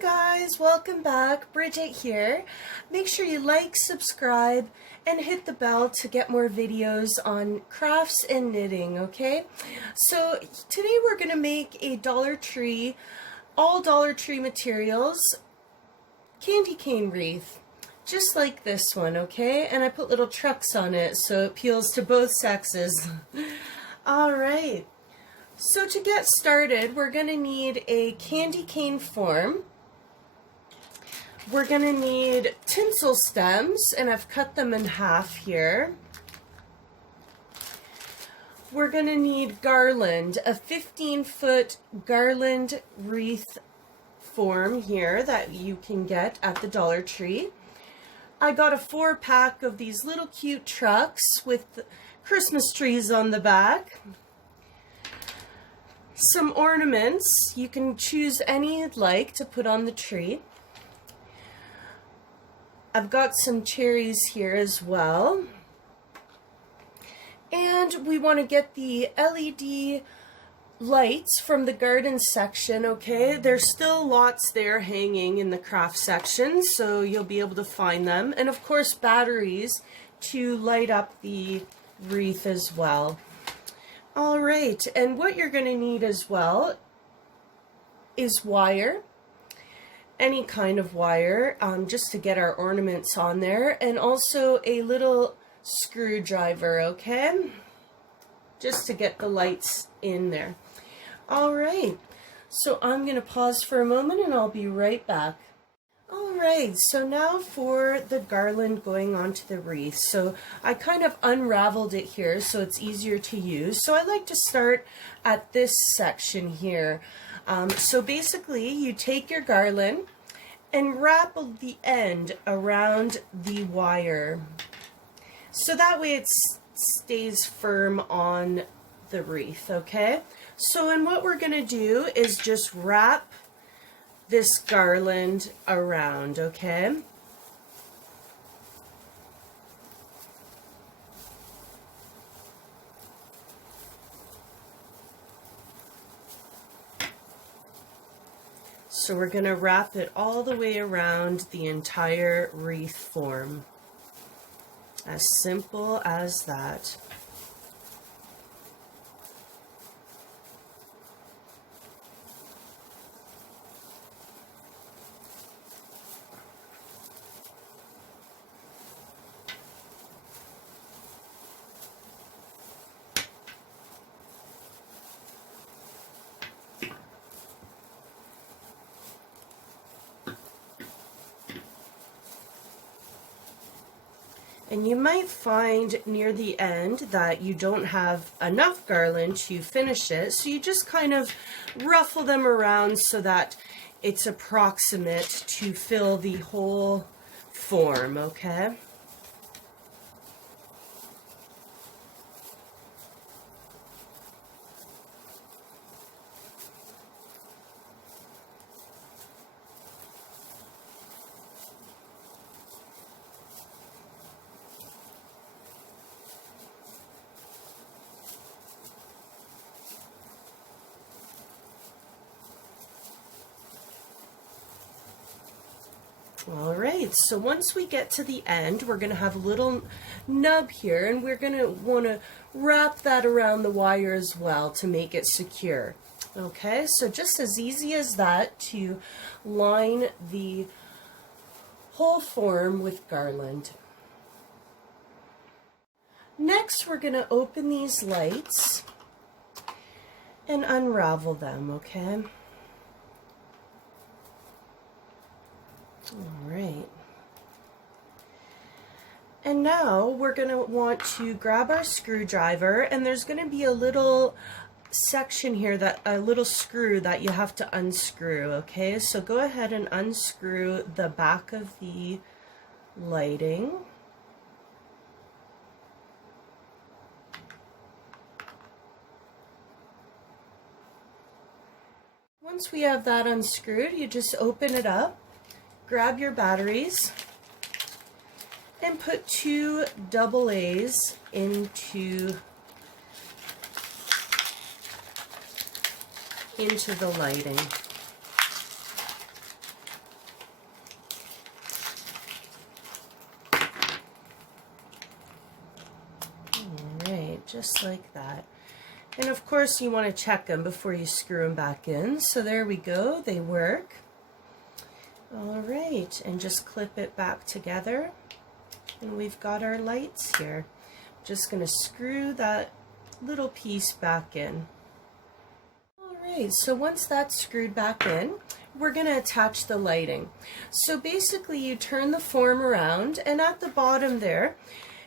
Hi guys, welcome back. Bridget here. Make sure you like, subscribe, and hit the bell to get more videos on crafts and knitting, okay? So today we're going to make a Dollar Tree, all Dollar Tree materials, candy cane wreath. Just like this one, okay? And I put little trucks on it so it appeals to both sexes. Alright. So to get started, we're going to need a candy cane form. We're going to need tinsel stems, and I've cut them in half here. We're going to need Garland, a 15-foot Garland wreath form here that you can get at the Dollar Tree. I got a 4-pack of these little cute trucks with Christmas trees on the back. Some ornaments, you can choose any you'd like to put on the tree. I've got some cherries here as well. And we want to get the LED lights from the garden section, okay? There's still lots there hanging in the craft section, so you'll be able to find them. And of course batteries to light up the wreath as well. Alright, and what you're going to need as well is wire, any kind of wire, just to get our ornaments on there, and also a little screwdriver, okay? Just to get the lights in there. Alright, so I'm going to pause for a moment and I'll be right back. Alright, so now for the garland going onto the wreath. So I kind of unraveled it here so it's easier to use. So I like to start at this section here. So basically you take your garland and wrap the end around the wire. So that way it stays firm on the wreath, okay? So and what we're going to do is just wrap this garland around, okay? So we're going to wrap it all the way around the entire wreath form. As simple as that. And you might find near the end that you don't have enough garland to finish it, so you just kind of ruffle them around so that it's approximate to fill the whole form, okay? Alright, so once we get to the end, we're going to have a little nub here, and we're going to want to wrap that around the wire as well to make it secure. Okay, so just as easy as that to line the whole form with garland. Next, we're going to open these lights and unravel them, okay? Alright, and now we're going to want to grab our screwdriver, and there's going to be a little section here, that a little screw that you have to unscrew, okay? So go ahead and unscrew the back of the lighting. Once we have that unscrewed, you just open it up. Grab your batteries and put 2 AA's into the lighting. just like that. And of course you want to check them before you screw them back in. So there we go, they work. All right, and just clip it back together. And we've got our lights here. Just going to screw that little piece back in. All right, so once that's screwed back in, we're going to attach the lighting. So basically you turn the form around, and at the bottom there,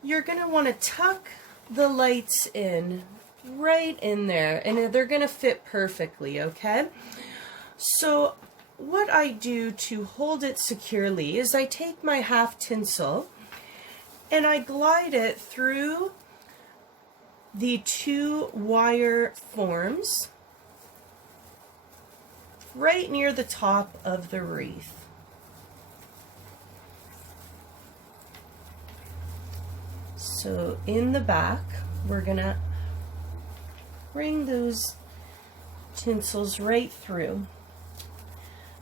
you're going to want to tuck the lights in right in there, and they're going to fit perfectly, okay? So what I do to hold it securely is I take my half tinsel and I glide it through the 2 wire forms right near the top of the wreath. So in the back, we're gonna bring those tinsels right through.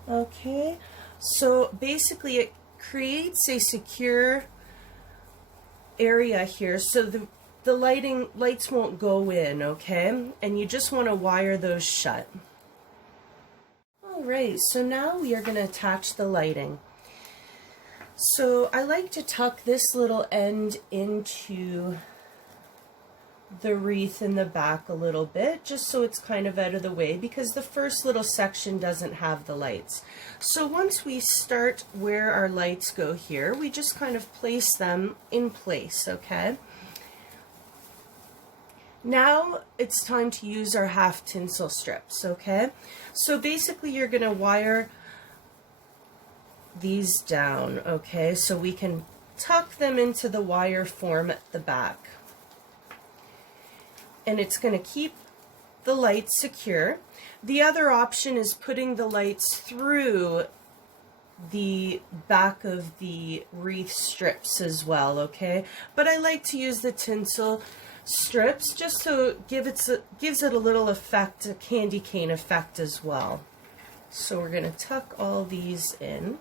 Okay, so basically it creates a secure area here so the lights won't go in, okay? And you just want to wire those shut. Alright, so now we are going to attach the lighting. So I like to tuck this little end into the wreath in the back a little bit, just so it's kind of out of the way, because the first little section doesn't have the lights. So once we start where our lights go here, we just kind of place them in place, okay? Now it's time to use our half tinsel strips, okay? So basically you're going to wire these down, okay? So we can tuck them into the wire form at the back. And it's going to keep the lights secure. The other option is putting the lights through the back of the wreath strips as well, okay? But I like to use the tinsel strips just so it gives it a little effect, a candy cane effect as well. So we're going to tuck all these in.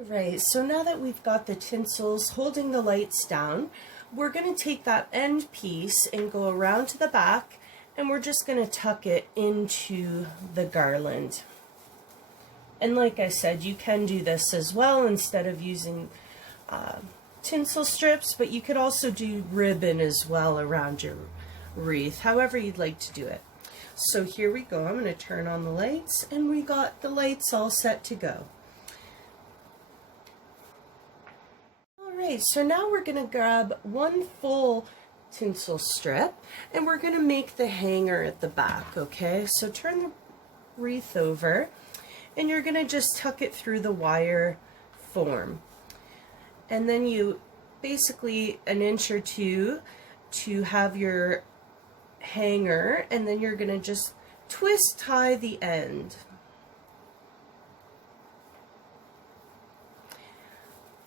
Alright, so now that we've got the tinsels holding the lights down, we're going to take that end piece and go around to the back, and we're just going to tuck it into the garland. And like I said, you can do this as well instead of using tinsel strips, but you could also do ribbon as well around your wreath, however you'd like to do it. So here we go, I'm going to turn on the lights, and we got the lights all set to go. Alright, so now we're going to grab one full tinsel strip and we're going to make the hanger at the back, okay? So turn the wreath over and you're going to just tuck it through the wire form. And then you basically an inch or two to have your hanger, and then you're going to just twist tie the end.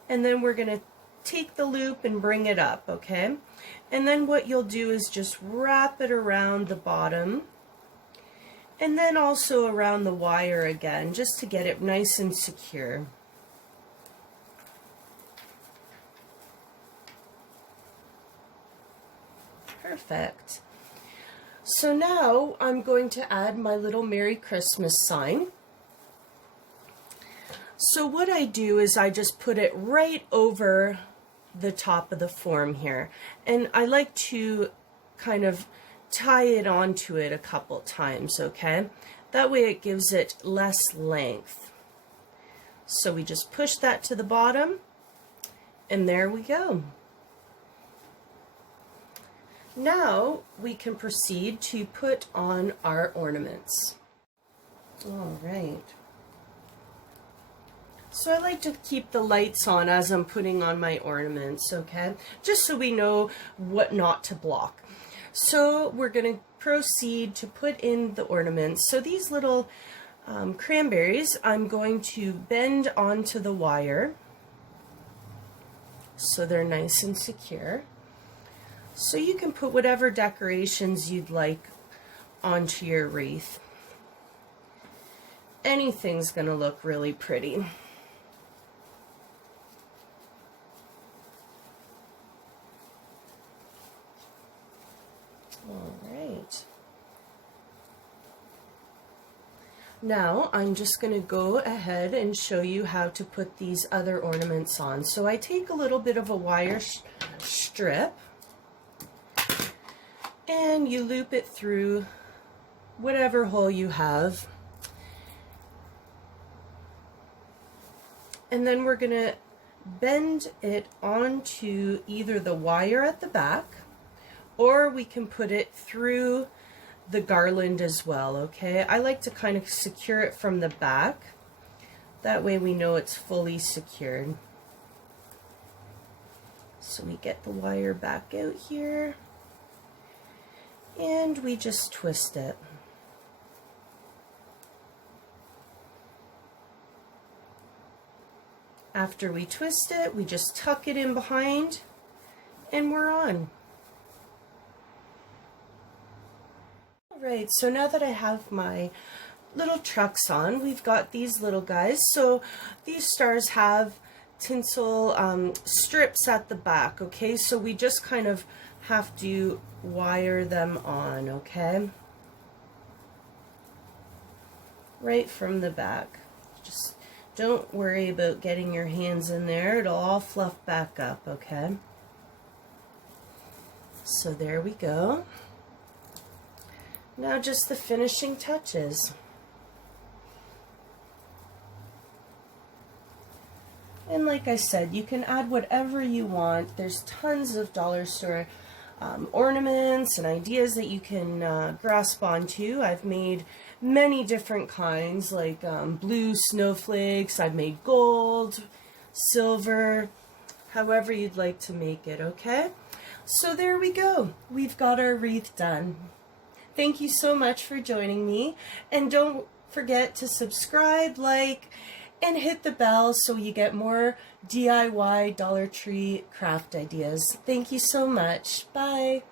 And then we're going to take the loop and bring it up, okay? And then what you'll do is just wrap it around the bottom and then also around the wire again, just to get it nice and secure. Perfect. So now I'm going to add my little Merry Christmas sign. So what I do is I just put it right over the top of the form here, and I like to kind of tie it onto it a couple times, okay? That way it gives it less length. So we just push that to the bottom, and there we go. Now we can proceed to put on our ornaments. All right. So I like to keep the lights on as I'm putting on my ornaments, okay? Just so we know what not to block. So we're going to proceed to put in the ornaments. So these little cranberries, I'm going to bend onto the wire so they're nice and secure. So you can put whatever decorations you'd like onto your wreath. Anything's going to look really pretty. All right. Now I'm just going to go ahead and show you how to put these other ornaments on. So I take a little bit of a wire strip and you loop it through whatever hole you have. And then we're going to bend it onto either the wire at the back, or we can put it through the garland as well, okay? I like to kind of secure it from the back. That way we know it's fully secured. So we get the wire back out here, and we just twist it. After we twist it, we just tuck it in behind, and we're on. Alright, so now that I have my little trucks on, we've got these little guys. So these stars have tinsel strips at the back, okay? So we just kind of have to wire them on, okay? Right from the back. Just don't worry about getting your hands in there. It'll all fluff back up, okay? So there we go. Now just the finishing touches. And like I said, you can add whatever you want. There's tons of dollar store ornaments and ideas that you can grasp onto. I've made many different kinds, like blue snowflakes. I've made gold, silver, however you'd like to make it, okay? So there we go. We've got our wreath done. Thank you so much for joining me, and don't forget to subscribe, like, and hit the bell so you get more DIY Dollar Tree craft ideas. Thank you so much. Bye.